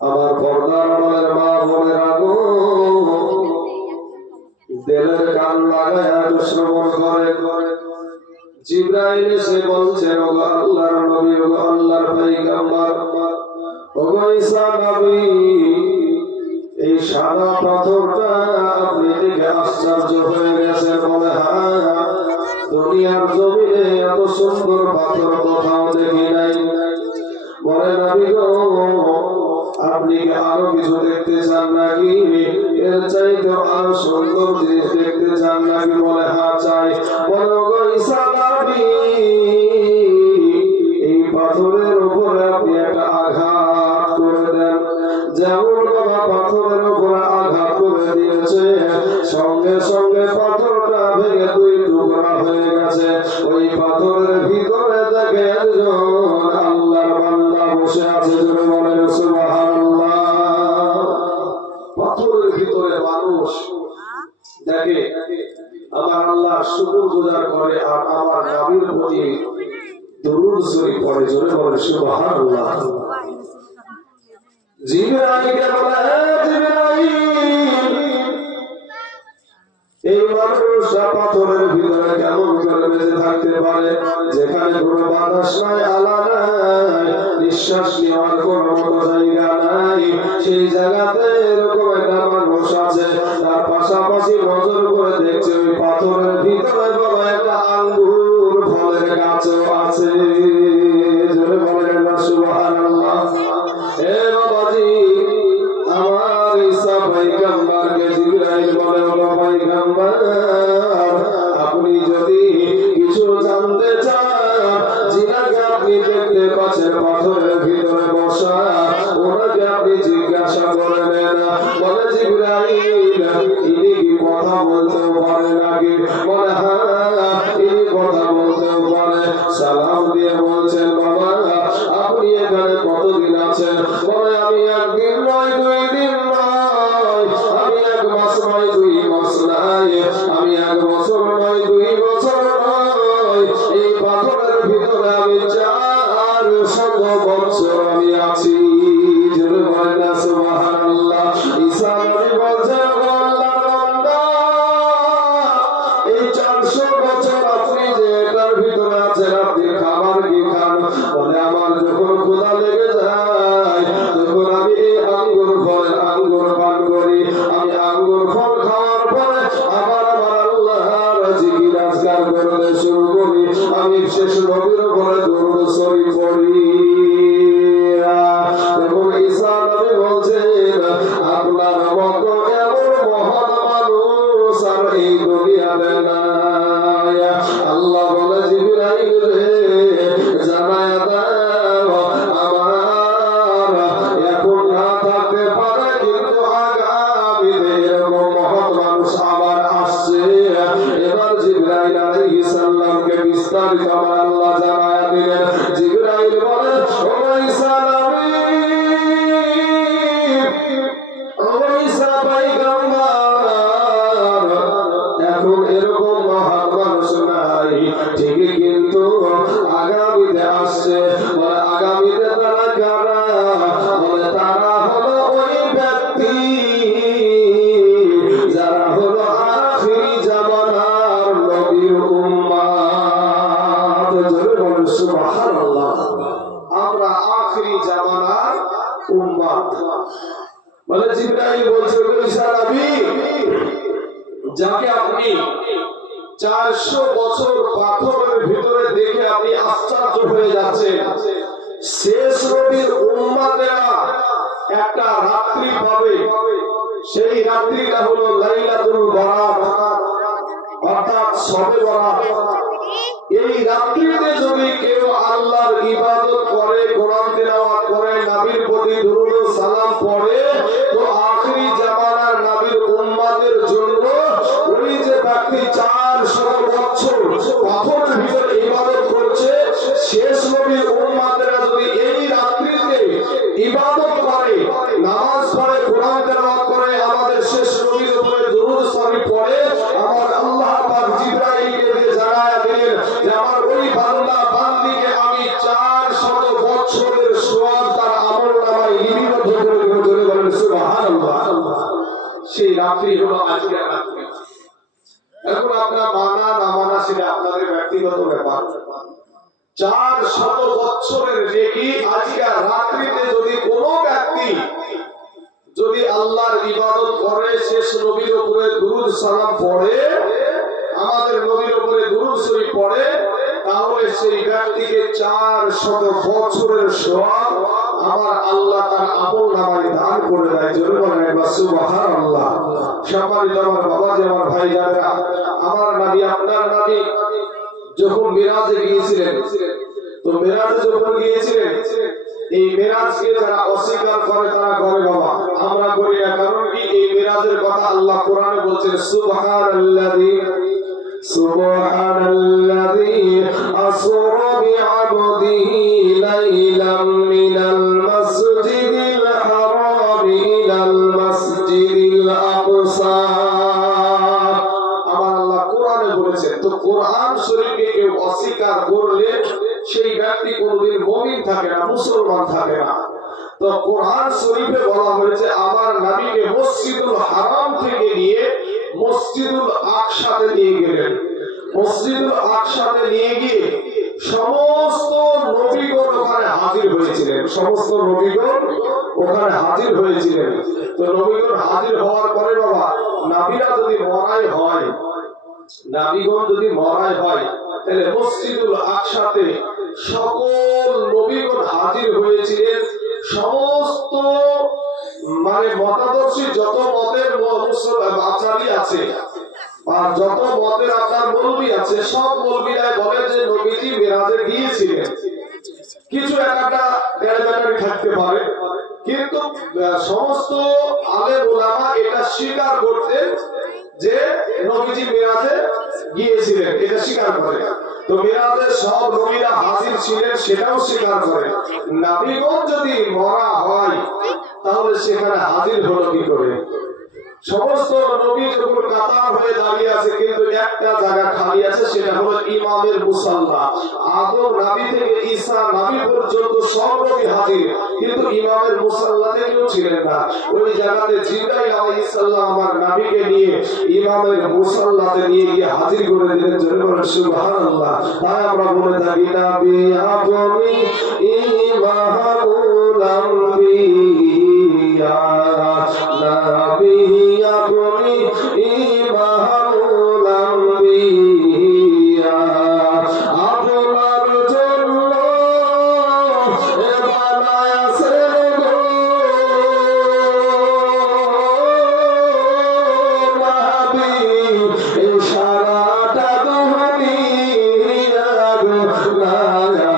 আমার পর্দার বলের মা বোনেরা গো, দিলের কান লাগায়া শ্রবণ করে। জিবরাইল এসে বলছেন, ওগো আল্লাহর নবী, ওগো আল্লাহর পয়গম্বর, ওগো ঈসা নবী, এই সাদা পাথরটা আপনি দেখে আশ্চর্য হয়ে গেছেন? বলে হ্যাঁ, দুনিয়ার জমিনে এত সুন্দর পাথর কোথাও দেখি নাই। বলে নবী গো, আপনি কি আরো কিছু দেখতে চান নাকি? এর চাইতে আরো সুন্দর জিনিস দেখতে চান নাকি? বলে হ্যাঁ চাই। বলে ওগো ঈসা নবী, এই পাথরের উপরে আপনি একটা আঘাত করে দেন। যেমন বাবা পাথরের উপরে আঘাত করে দিয়েছে, সঙ্গে সঙ্গে পাথরটা ভেঙে দুই টুকরা হয়ে গেছে। ওই পাথরের ভিতরে দেখে একজন আল্লাহর বান্দা বসে আছে। জোরে বলেন সুবহানাল্লাহ। পাথরের ভিতরে মানুষ দেখে আমার আল্লাহ শুকরগুজার করে আর আমার নবীর প্রতি দরুদ শরীফ পড়ে। জোরে বলেন সুবহানাল্লাহ। জিবরাইলকে বলে, জিবরাইল, এই মানুষটা পাথরের ভিতরে কেমন করে বেঁচে থাকতে পারে, যেখানে কোনো বাতাস নাই, আলা নাই, নিঃশ্বাস নেওয়ার কোনো মতো জায়গা নাই? সেই জায়গাতে এরকম একটা মানুষ আছে। তার পাশাপাশি নজর করে দেখছে ওই পাথরের ভিতরে বড় একটা আঙ্গুর ফলের গাছও আছে। জোরে বলেন না সুবহানাল্লাহ। হে বাবাজি, আমার ঈসা পয়গম্বরকে জিবরাইল বলে, ও পয়গম্বর, আপনি যদি কিছু জানতে চান, যিনাকে আপনি দেখতে পাচ্ছেন পাথরের ভিতরে বসা, ওনাকে আপনি জিজ্ঞাসা করে নেন। বলে জিবরাইল, ইনি কি কথা বলতে পারে নাকি? বলে হ্যাঁ, ইনি কথা বলতে পারে। সালাম দিয়ে বলছেন, বাবা আপনি এখানে কতদিন আছেন? বলে আমি একদিন নয়, 2 দিন নয়, আমি 1 মাস নয়, 2 মাস নয়, আমি 1 বছর নয়, 2 বছর নয়, এই পাথরের ভিতরে আমি 400 বছর আমি আছি। জোরে বলেন না সুবহানাল্লাহ। ঈসা নবী বলছেন, ও আল্লাহর বান্দা, এই 400 বছর আপনি যে এটার ভিতরে আছেন, আপনি খাবার কি খান? বলে আমার যখন ক্ষুধা লেগে যায়, তখন আমি এই আঙ্গুর পান করি। আমি আঙ্গুর ফল খাওয়ার পরে আবার আমার আল্লাহর জিকির আজকার করতে শুরু করি। আমি শেষ নবীর উপরে দরুদ শরীফ পড়ি। তখন ঈসা নবী বলছেন, আপনার মতো এমন মহান মানুষ আর এই দুনিয়াতে নাই। আল্লাহ বলে, জিবরাইল রে, জানায়া দাও, আমার এখন না থাকতে পারে, কিন্তু আগামীতে এরকম মহৎ মানুষ আবার আসছে। এবার জিবরাইল আলাইহিস সালামকে বিস্তারিত আমার আল্লাহ জানায়া দিলেন। জিবরাইল বলে, ও ঈসা নবী, ও ঈসা পয়গম্বর, এখন এরকম মহান মানুষ নাই ঠিকই, কিন্তু আগামীতে আসছে। বলে আগামীতে তারা কারা? বলে তারা হলো ওই ব্যক্তি যারা হলো আখিরি জামানার নবীর উম্মত। জোরে বলেন সুবহানাল্লাহ। আমরা আখিরি জামানার উম্মত। বলে জিবরাইল বলছে, ঈসা নবী, যাকে আপনি 400 বছর পাথরের ভিতরে দেখে আপনি আশ্চর্য হয়ে যাচ্ছেন, শেষ নবীর উম্মতেরা একটা রাত্রি পাবে। সেই রাত্রিটা হলো লাইলাতুল বরাত, অর্থাৎ শবে বরাত। এই রাত্রিতে যদি কেউ আল্লাহর ইবাদত করে, কোরআন তিলাওয়াত করে, নবীর প্রতি দরুদ ও সালাম পড়ে, তো আখিরি জামানার নবীর উম্মতের জন্য ওই যে ব্যক্তি 400 বছর পাথরের ভিতরে ইবাদত করছে, শেষ নবীর উম্মতেরা যদি এই রাত্রিতে ইবাদত করে, নামাজ পড়ে, কোরআন তিলাওয়াত করে, আমাদের শেষ নবীর উপরে দরুদ শরীফ পড়ে, আমার আল্লাহ পাক জিবরাইলকে দিয়ে জানায়া দিলেন যে আমার ওই বান্দা বান্দিকে আমি 400 বছরের সওয়াব তার আমলনামায় লিপিবদ্ধ করে সেই রাত্রি হলো আজকের রাত্রি। এখন আপনার মানা না মানা সেটা আপনাদের ব্যক্তিগত ব্যাপার। 400 বছরের রেখি আজকের রাত্রিতে যদি কোনো ব্যক্তি যদি আল্লাহর ইবাদত করে, শেষ নবীর উপরে দুরূদ সালাম পড়ে, আমাদের নবীর উপরে দুরূদ শরীফ পড়ে, তাহলে সেই ব্যক্তিকে 400 বছরের সওয়াব আমার আল্লাহ তার আমলনামায় দান করে দেয়। জোরে বলেন সুবহানাল্লাহ। সম্মানিত আমার বাবাজি, আমার ভাইজানেরা, আমার নবী আপনার নবী যখন মিরাজে গিয়েছিলেন, তো মিরাজে যখন গিয়েছিলেন, এই মিরাজকে যারা অস্বীকার করে তারা করে বাবা, আমরা করি না। কারণ কি, এই মিরাজের কথা আল্লাহ কোরআনে বলছেন সুবহানাল্লাযী আসরা বিআবদিহি লাইলাম মিনাল মাসজিদিল হারাম ইলাল মাসজিদিল আকসা। আমার আল্লাহ কোরআনে বলেছেন। তো কোরআন শরীফকে কেউ অস্বীকার করলে সেই ব্যক্তি কোনদিন মুমিন থাকে না, মুসলমান থাকে না। তো কোরআন শরীফে বলা হয়েছে আমার নবীকে মসজিদুল হারাম থেকে নিয়ে মসজিদুল আকসাতে নিয়ে গেলেন। মসজিদুল আকসাতে নিয়ে গিয়ে সমস্ত নবীগণ ওখানে হাজির হয়েছিলেন। সমস্ত নবীগণ ওখানে হাজির হয়েছিলেন। তো নবীগণ হাজির হওয়ার পরে বাবা, নবীরা যদি মরাই হয়, নবীগণ যদি মরাই হয়, তাহলে মসজিদুল আকসাতে সকল নবীগণ হাজির হয়েছিলেন। সমস্ত মতাদর্শী যত মতের আচারী আছে আর যত মতের আপনার মৌলবী আছে, সব মৌলবীরা বলে যে নবীজি মিরাজে গিয়েছিলেন। কিছু একটা গ্যারান্টি থাকতে পারে, কিন্তু সমস্ত আলেম ওলামা এটা স্বীকার করতেন যে নবীজি মিরাজে গিয়েছিলেন, এটা স্বীকার করে। তো মিরাজে সব নবীরা হাজির ছিলেন, সেটাও স্বীকার করে। নবীগণ যদি মরা হয় তাহলে সেখানে হাজির হলো কি করে? সমস্ত নবী যখন কাতার হয়ে দাঁড়িয়ে আছে, কিন্তু একটা জায়গা খালি আছে, সেটা হলো ইমামের মুসাল্লা। আদম নবী থেকে ঈসা নবী পর্যন্ত সব নবী হাজির, কিন্তু ইমামের মুসাল্লাতে কেউ ছিলেন না। ওই জায়গাতে জিবরাইল আলাইহিস সালাম আমার নবীকে নিয়ে ইমামের মুসাল্লাতে নিয়ে গিয়ে হাজির করে দিলেন। জোরে বলেন সুবহানাল্লাহ। তাই আমরা বলে থাকি নবী আপনি ইমামুল আম্বিয়া, নবী আপনি ইমামুল আম্বিয়া, আপনার জন্য বানায়াছেন গো নবী, সারাটা দুনিয়া গো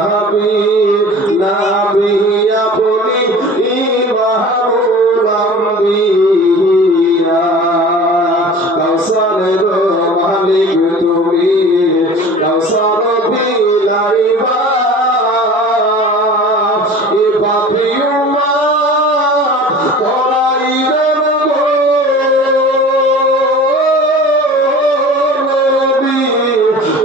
নবী, নবী আপনি ইমামুল আম্বিয়া, কাউসারের মালিক তুমি, কাউসার বিলাইবা এ পাপী উম্মত করাইলেন গো নবী,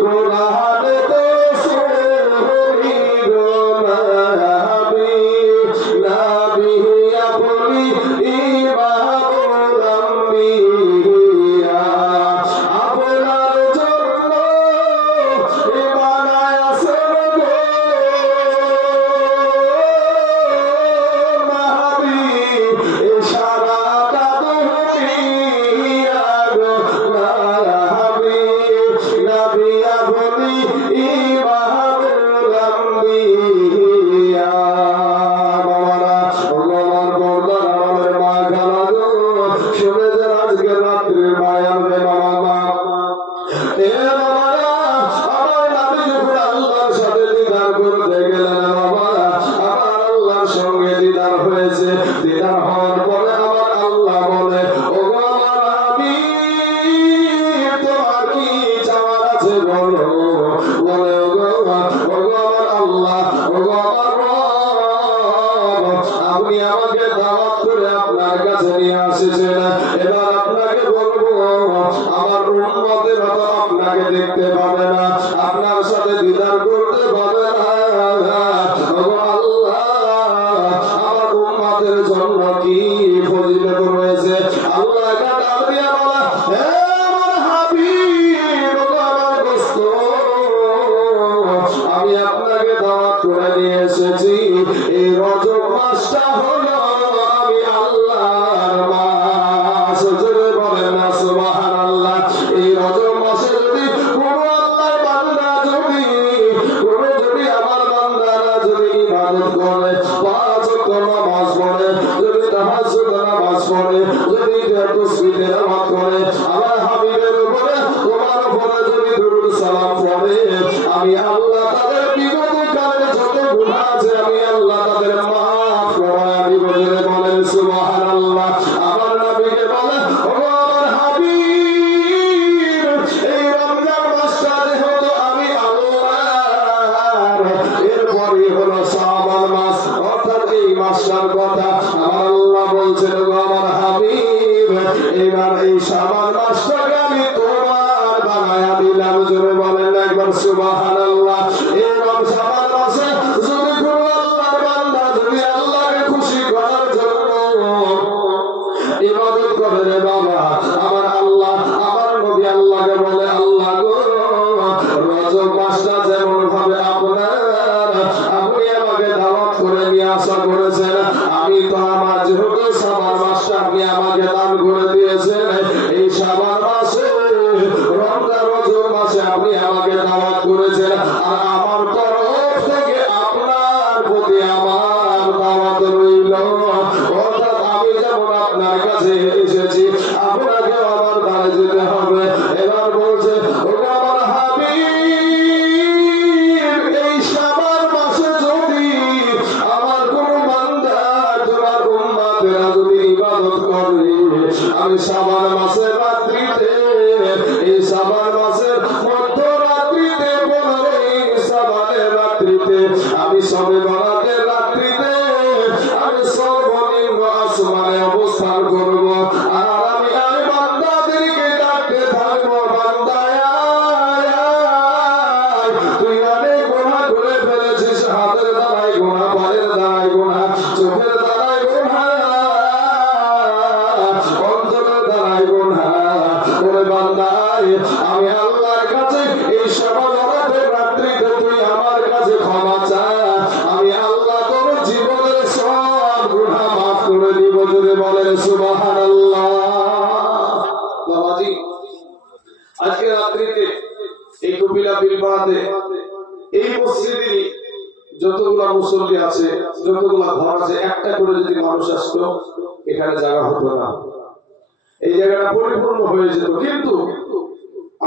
কোরআনেতে শুনি গো নবী, নবী আপনি ইমামুল আম্বিয়া, আপনার জন্য বানায়াছেন গো নবী, সারাটা দুনিয়া গো নবী, নবী আপনি ইমামুল আম্বিয়া। বাবারা, ভগবান বললেন আমাদের মা খালা গো, শুনেছেন আজকে রাত্রে মায়ার রে বাবা, এ বাবারা, আমার নবী যখন আল্লাহর সাথে দিদার করতে গেলেন বাবা, আমার আল্লাহর সঙ্গে দিদার হয়েছে। দিদার হওয়ার পরে আমার আল্লাহ বলে, ও গো আমার হাবিব, তোমার কি চাওয়ার আছে বলো? বলে, ও গো আমার আল্লাহ, ও গো আমার রব, আপনি আমাকে দাওয়াত করে আপনার কাছে নিয়ে আসেছেন। এবার আপনাকে বলবো, আমার উম্মতের হয়তো আপনাকে দেখতে পাবে না, আপনার সাথে দিদার করতে পাবে না। ও আল্লাহ, আমার উম্মতের জন্য কি ফজিলত রয়েছে? আল্লাহ তাহাজ্জুদ নামাজ পড়ে, যদি তাসবিহ তেলাওয়াত করে, আমার হাবিবের উপরে তোমার উপরে যদি দুরূদ সালাম পড়ে, আমি আল্লাহ তাদের বিগত কালের যত গুনাহ আছে আমি আল্লাহ তাদের মাফ করে দিব। বলেন সুবহানাল্লাহ। আমার নবীকে বলেন, ও আমার হাবিব, এই রমজান মাসটা যেহেতু আমি আল্লাহর, এরপরে হলো শাবান মাস, অর্থাৎ এই মাসটার কথা আমার আল্লাহ বলছেন, ও আমার হাবিব, এবার এই শাবান মাসটাকে আমি তোমার বানায়া দিলাম। জোরে বলেন না একবার সুবহানাল্লাহ। এবং শাবান মাসে যদি কোনো আল্লাহর বান্দা যদি আল্লাহকে খুশি করার জন্য ইবাদত করে রে বাবা, আমার আল্লাহ, আমার নবী আল্লাহকে বলে, আল্লাহ গো, রজব মাসটা যেমন ভাবে আপনি আমাকে দাওয়াত করে নিয়ে আসা করেছেন, আমি তো আমার যেহেতু শাবান মাসটা আপনি আমাকে দান করে দিয়েছেন, এই শাবান মাসে রমজান রজব মাসে আপনি আমাকে দাওয়াত করেছেন, আর আমার তরফ থেকে আপনার প্রতি আমার দাওয়াত রইল। অর্থাৎ আমি যেমন আপনার কাছে এসেছি, আপনাকে আমার দ্বারে যেতে হবে। এবার বলছে, ও আমার হাবিব, এই শাবান মাসে যদি আমার কোন বান্দা তোমার উম্মতেরা যদি ইবাদত করে, আমি শাবান মাসের রাত্রিতে, এই শাবান মাসের মধ্যরাত্রিতে, 15 শাবানের রাত্রিতে, আমি সবে বরাতের রাত্রিতে আমি সর্বনিম্ন আসমানে অবস্থান করব, আর আমি আর বান্দাদেরকে ডাকতে থাকবো, বান্দায় আয়, আয়, তুই অনেক গুনাহ করে ফেলেছিস, হাতের দ্বারাই গুনাহ, পায়ের দ্বারাই গুনাহ, চোখের দ্বারাই গুনাহ, অন্তরের দ্বারাই গুনাহ, ওরে বান্দায়, আমি আল্লাহর কাছে এই শাবান বরাতের রাত্রিতে তুই আমার কাছে ক্ষমা চা, আমি আল্লাহ তোর জীবনের সব গুনাহ মাফ করে দিব। যদি বলেন সুবহানাল্লাহ। বাবাজি, আজকে রাত্রিতে এই কপিলা বিলপাড়াতে এই মসজিদে যতগুলা মুসল্লি আছে, যতগুলা ঘর আছে, একটা করে যদি মানুষ আসতো, এখানে জায়গা হতো না, এই জায়গাটা পরিপূর্ণ হয়ে যেত, কিন্তু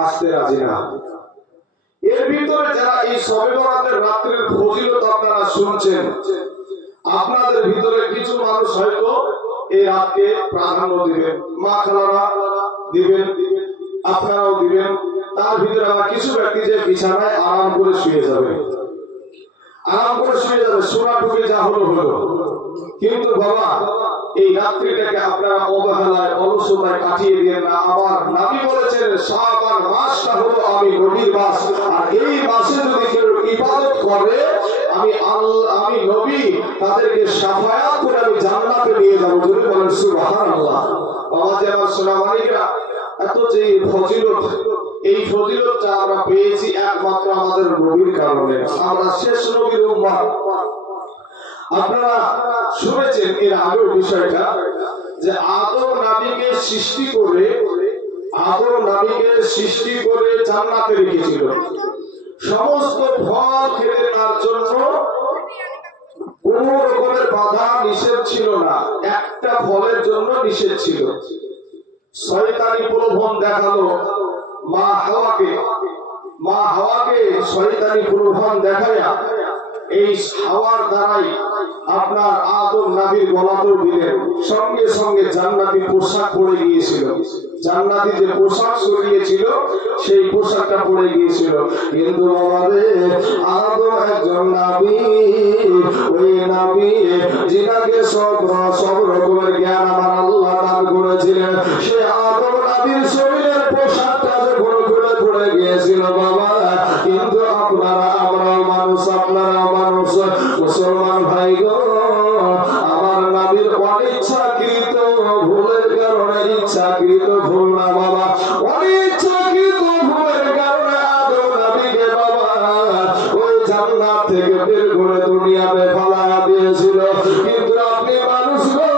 আসতে রাজি না। এর ভিতরে যারা এই শবে বরাতের রাত্রির ফজিলত আপনারা শুনছেন, আপনাদের ভিতরে কিছু মানুষ হয়তো এই রাতকে প্রাধান্য দিবেন, মা খালারা দিবেন, আপনারাও দিবেন। তার ভিতরে আবার কিছু ব্যক্তি যে বিছানায় আরাম করে শুয়ে যাবে, আরাম করে শুয়ে যাবে, সোনা টুকে যা হলো হলো। কিন্তু বাবা, এই রাত্রিটাকে আপনারা অবহেলায়, অলসতায় কাটিয়ে দিয়েন না। আমার নবী বলেছেন, শাবান মাসটা হলো আমি নবীর মাস, আর এই মাসে যদি কেউ ইবাদত করে, আমি আল্লাহ, আমি নবী তাদেরকে শাফায়াত করে আমি জান্নাতে নিয়ে যাব। যদি বলেন সুবহানাল্লাহ। বাবাজি আমার সোনামানিকরা, এত যে ফজিলত, এই ফজিলতটা আমরা পেয়েছি একমাত্র আমাদের নবীর কারণে। আমরা শেষ নবীর উম্মত। আপনারা শুনেছেন এর আগের বিষয়টা, যে আদম নবীকে সৃষ্টি করে, আদম নবীকে সৃষ্টি করে জান্নাতে রেখেছিল। সমস্ত ফল খেতে তার জন্য কোন রকমের বাধা নিষেধ ছিল না, একটা ফলের জন্য নিষেধ ছিল। শয়তানি প্রলোভন দেখালো মা হাওয়াকে, মা হাওয়াকে শয়তানি প্রলোভন দেখায়া এই হাওয়ার দ্বারাই আপনার আদম নবীর গলাতেও দিলেন, সঙ্গে সঙ্গে জান্নাতি পোশাক পরে গিয়েছিল। জান্নাতি যে পোশাক সরিয়েছিল সেই পোশাকটা পরে গিয়েছিল। কিন্তু আমাদের আদম একজন নবী, ওই নবী যিনাকে সব রকমের জ্ঞান আমার আল্লাহ দান করেছিলেন, সে আদম নবীর শরীরের পোশাকটা যখন খুলে পড়ে গিয়েছিল বাবা, কিন্তু আপনারা, আমরাও মানুষ, আপনারাও মানুষ, মুসলমান ভাই গো, আমার নবীর অনিচ্ছাকৃত ভুলের কারণে, ইচ্ছাকৃত ভুল না বাবা, অনিচ্ছাকৃত ভুলের কারণে আদম নবীকে বাবা ওই জান্নাত থেকে বের করে দুনিয়াতে ফেলা দিয়েছিল। কিন্তু আপনি মানুষ গো,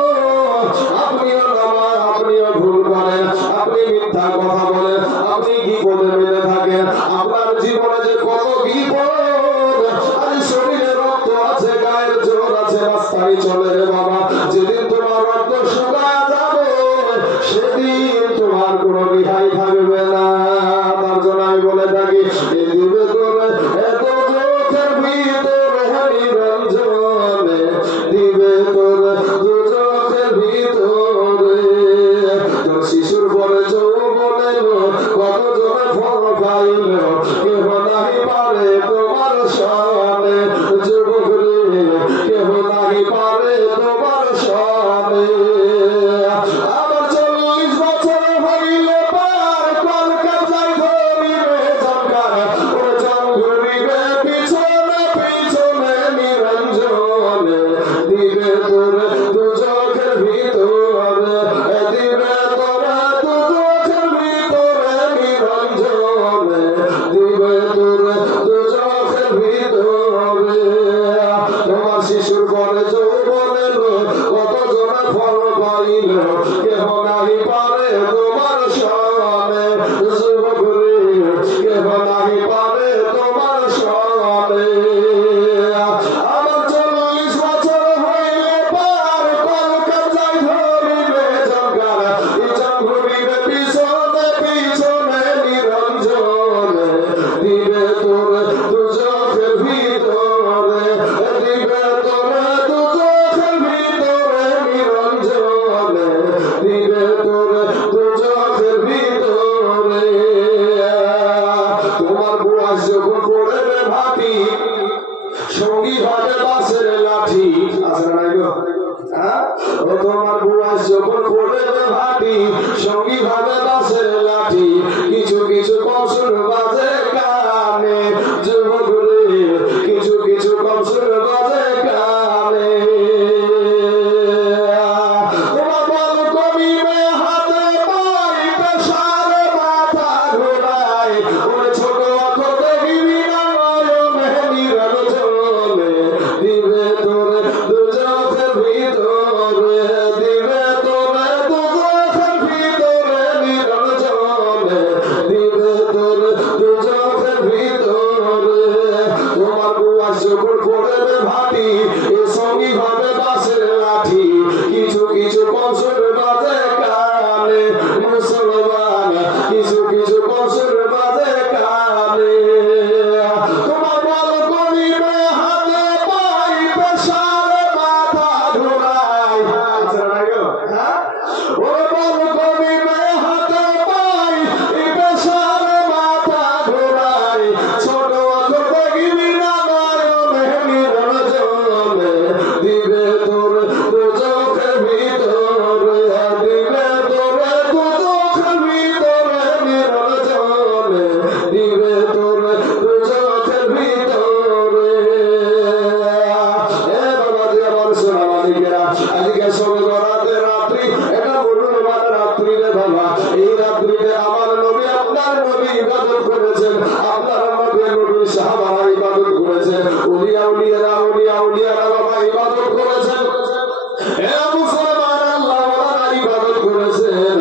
পাইল কেহ নাহি পারে তোমার সনে যুবক রে কেহ নাহি পারে তোমার সনে আমার 40 বছর হইলে পার কলকাতা যাই ধরিবে জঙ্গার ইজন ঘুরিবে পিছনে পিছনে নিরঞ্জনে দিবে তোর দুজখের ভিতরে দিবে তোর দুজখের ভিতরে নিরঞ্জনে দিবে তোর দুজখের ভিতরে তোমার বুয়াস যখন পড়বে ভাটি সঙ্গী হবে বাসের লাঠি আছে না গো হ্যাঁ ও তোমার বুয়াস যখন পড়বে ভাটি সঙ্গী হবে বাসের লাঠি কিছু কিছু কৌশল বাজে কানে যুবক রে কিছু কিছু কৌশল বাজে কানে তোমার বল কমিবে হাতে পাই পেশার মাথা ঘোরায় ওরে ছোট অক্ষর দেখিবি না নয়নে নিরঞ্জনে দিবে তোর দুজখের ভিতরে দিবে তোর দুজখের ভিতরে নিরঞ্জনে দিবে তোর দুজখের ভিতরে তোমার বুয়াস যখন পড়বে ভাটি এ সঙ্গী হবে বাসের লাঠি কিছু কিছু কৌশল বাজে কানে মুসলমান কিছু কিছু কৌশল বাজে কানে তোমার বল করিবে হাতে পাই পেশার মাথা ঘোরায় আছে না গো হ্যাঁ ও বল করিবে হাতে পাই পেশার মাথা ঘোরায় ছোট অক্ষর দেখিবি না নয়নে নিরঞ্জনে দিবে তোর দুজখের ভিতরে দিবে তোর দুজখের ভিতরে নিরঞ্জনে দিবে তোর দুজখের ভিতরে এ বাবা দিয়ে আমার সোনা মালিকেরা আজকে সবে বরাতের রাত্রি এটা মূল্যবান রাত্রি রে বাবা এই রাত্রিতে আমার নবী আপনার নবী ইবাদত করেছেন আপনার নবী সাহাবারা ইবাদত করেছেন উলিয়া উলিয়ারা বাবা ইবাদত করেছেন এ মুসলমান আল্লাহ ওয়ালা ইবাদত করেছেন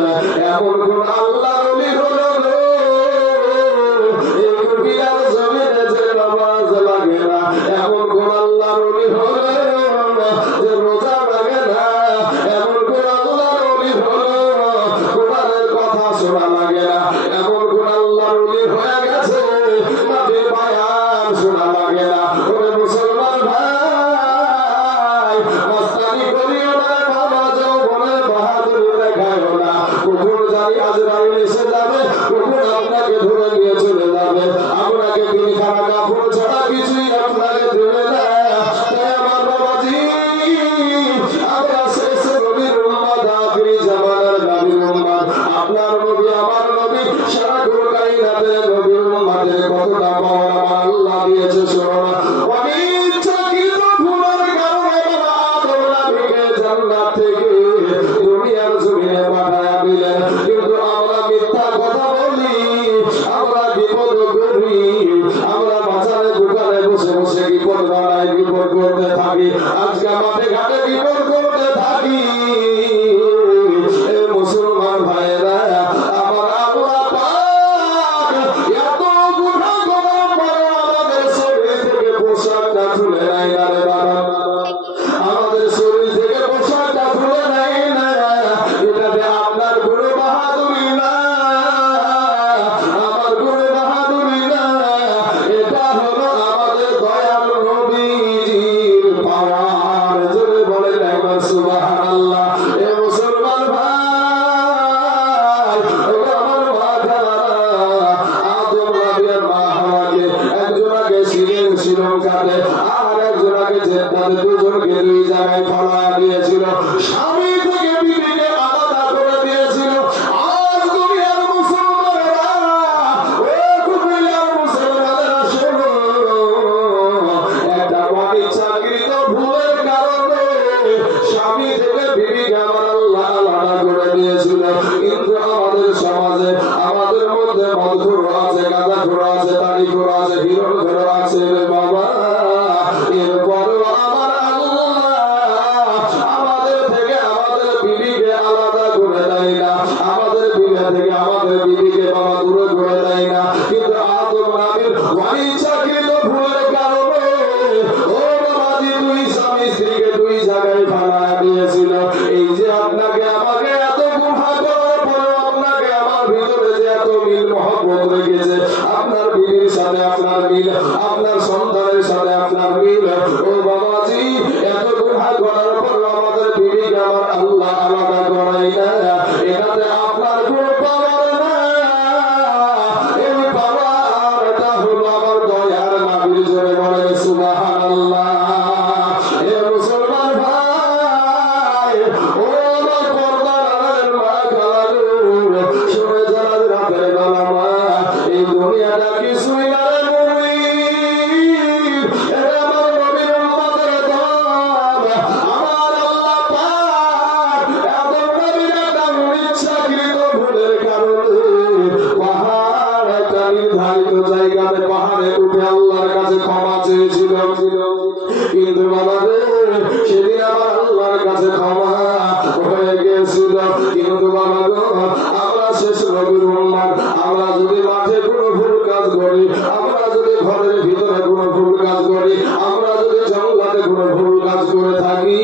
এমন কোন আল্লাহ নবী হলো গো এই দুনিয়ার জমিনে যে নামাজ লাগে না এমন কোন আল্লাহ নবী হলো যে রোজা লাগে না এমন কোন আল্লাহ নবী হলো কোরআনের কথা শোনা লাগে না এমন কোন আল্লাহ নবী হয়ে গেছে নবী বায়ান শোনা লাগে না ওরে মুসলমান ভাই মস্তানি করিও না বাবা যৌবনের বাহাদুরি দেখায়ও না কখন জানি আজরাইল এসে যাবে কখন আপনাকে ধরে নিয়ে চলে যাবে আপনাকে তিনি খানা কাপড় ছাড়া কিছুই আপনাকে দেবে না তাই আমার বাবাজি আমরা শেষ নবীর উম্মত আখিরি জামানার নবীর উম্মত আপনার নবী আমার নবী সারা কায়নাতের নবীর উম্মতের কতটা পাওয়া আমার আল্লাহ দিয়েছে শোনো অনিচ্ছাকৃত ভুলের কারণে বাবা আদম নবীকে জান্নাত থেকে দুনিয়ার জমিনে পাঠায়া দিলেন কিন্তু আমরা মিথ্যা কথা বলি আমরা বিপদ করি আমরা বাজারে দোকানে বসে বসে বিপদ বানাই বিপদ করতে থাকি আজকে মাঠে ঘাটে বিপদ করতে থাকি মুসলমান ভাইরা আমার আল্লাহ পাক এত গুনাহ করার পরে আমাদের শরীর থেকে পোশাকটা তুলে নেয় না রে বাবা আমাদের শরীর থেকে পোশাকটা তুলে নেয় না এটাতে আপনার কোনো বাহাদুরি না আমার কোনো বাহাদুরি না এটা হলো আমাদের দয়াল নবীজির পাওয়ার জোরে বলেন একবার সুবহানাল্লাহ এ মুসলমান ভাই ও আমার ভাইরা আদম নবীর মা হাওয়াকে একজনকে ছিলেন শ্রীলঙ্কাতে আর একজনকে জেদ্দাতে দুজনকে দুই জায়গায় ফেলা দিয়েছিল স্বামী থেকে বিবিকে আলাদা করে দিয়েছিল আজ দুনিয়ার মুসলমানেরা ও দুনিয়ার মুসলমানেরা শোনো একটা অনিচ্ছাকৃত ভুলের কারণে স্বামী থেকে বিবিকে আমার আল্লাহ আলাদা আপনাকে আমাকে এত গুনাহ করার পরে আপনাকে আমার ভিতরে যে এত মিল মহব্বত রেখেছে, আপনার বিবির সাথে আপনার মিল, আপনার সন্তানের সাথে আপনার মিল, ও বাবাজি এত গুনাহ করার পর আমাদের বিবিকে আমার আল্লাহ আলাদা করাই না, এটাতে আপনার কোনো পাওয়ার না, এই পাওয়ারটা হলো আমার দয়ার নবীর। জোরে বলেন সুবহানাল্লাহ। এ মুসলমান ভাই, ও আমার পর্দার মা খালাগুলো, শুনে যারা রাতের বেলা মা, এই দুনিয়াটা কিছুই না রে মুমিন, এটা আমার নবীর উম্মতের দল। আমার আল্লাহ পাক এত নবীর একটা ইচ্ছাকৃত ভুলের কারণে পাহাড় একটা নির্ধারিত জায়গাতে পাহাড়ে উঠে আল্লাহর কাছে ক্ষমা চেয়েছিল, কিন্তু বাবা রে সেদিন আমার আল্লাহর কাছে ক্ষমা হয়ে গেছিল। কিন্তু বাবা গো, আমরা শেষ নবীর উম্মত, আমরা যদি মাঠে কোনো ভুল কাজ করি, আমরা যদি ঘরের ভিতরে কোনো ভুল কাজ করি, আমরা যদি জঙ্গলে কোনো ভুল কাজ করে থাকি,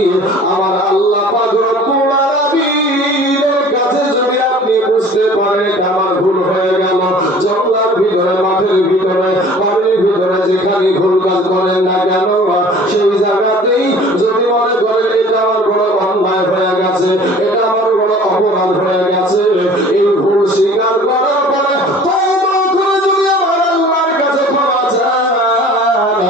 আমার আল্লাহ পাক রব্বুল আলামিনের কাছে যদি আপনি বুঝতে পারেন এটা আমার ভুল হয়ে গেল, জঙ্গলের ভিতরে মাঠের ভিতরে বাড়ির ভিতরে যেখানে ভুল কাজ করেন না কেন, সেই জায়গাতেই যদি মনে করেন এটা আমার বড় অন্যায় হয়ে গেছে, এটা আমার বড় অপরাধ হয়ে গেছে, এই ভুল স্বীকার করার পরে তওবা করে যদি আমার আল্লাহর কাছে ক্ষমা চান,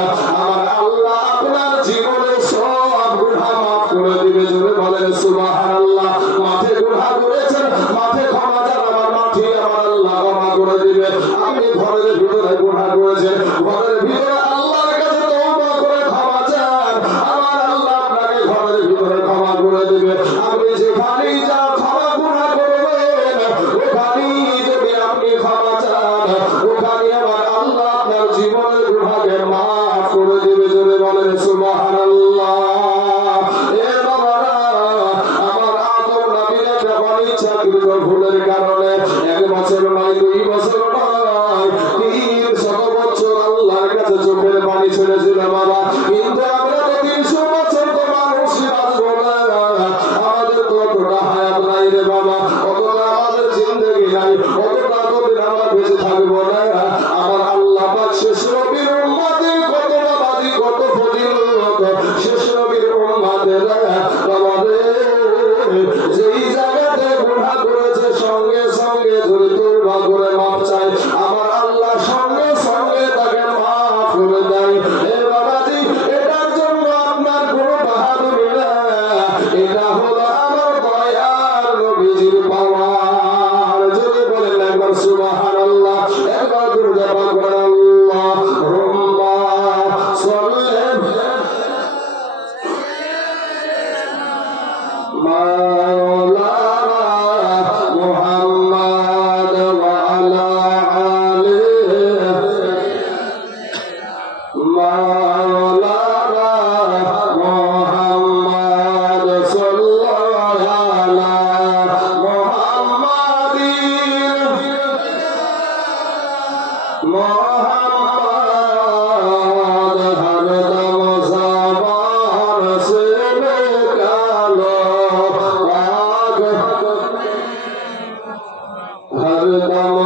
আমার আল্লাহ আপনার জীবনের সব গুনাহ মাফ করে দিবে। জোরে বলেন সুবহানাল্লাহ। মাঠে গুনাহ করেছেন, মাঠে ক্ষমা চান, আমার মাঠে আমার আল্লাহ ক্ষমা করে দিবে। আপনি ঘরের ভিতরে গুনাহ করেছেন, ঘরের ভিতরে আল্লাহর কাছে তওবা করে ক্ষমা চান, আমার আল্লাহ আপনাকে ঘরের ভিতরে ক্ষমা করে দিবে। আপনি যেখানেই যান ক্ষমা গুনাহ করবেন, ওখানেই যদি আপনি ক্ষমা চান, ওখানে আমার আল্লাহ আপনার জীবনের গুনাহকে মাফ করে দিবে। জোরে বলেন সুবহানাল্লাহ। এ বাবারা, আমার আদম নবীর যখন ইচ্ছাকৃত ভুলের কারণে 1 বছর নয়, 2 বছর নয়, 300 বছর আল্লাহর কাছে চোখের পানি ছেড়েছিল বাবা। কিন্তু আমরা তো 300 বছর তো মানুষই বাঁচবো না, আমাদের তো অতটা হায়াত নাই রে বাবা, অতটা আমাদের জিন্দেগি নাই, অতটা কতদিন আমরা বেঁচে থাকবো না। আমার আল্লাহ পাক শেষ নবীর উম্মতের কত বাবাজি, কত ফজিলত, শেষ নবীর উম্মতের আমাদের যেই জায়গাতে গুনাহ করেছে সঙ্গে সঙ্গে ধরে তওবা করে মাফ চাই, আমার আল্লাহ সঙ্গে সঙ্গে তাকে মাফ করে দেয়। হে বাবাজি, এটার জন্য আপনার কোনো বাহাদুরি না, এটা হলো আমার দয়ার নবীজির পাওয়ার। যদি বলেন একবার সুবহানাল্লাহ, একবার দুরূদ পাঠ করেন আল্লাহুম্মা সাল্লি মাওলানা মুহাম্মদ ওয়া আলা আলিহি মাওলানা মুহাম্মদ সাল্লাল্লাহু আলা মুহাম্মাদিন মুহাম্মদ হরদম জাবান সে নিকালো পাক, হরদম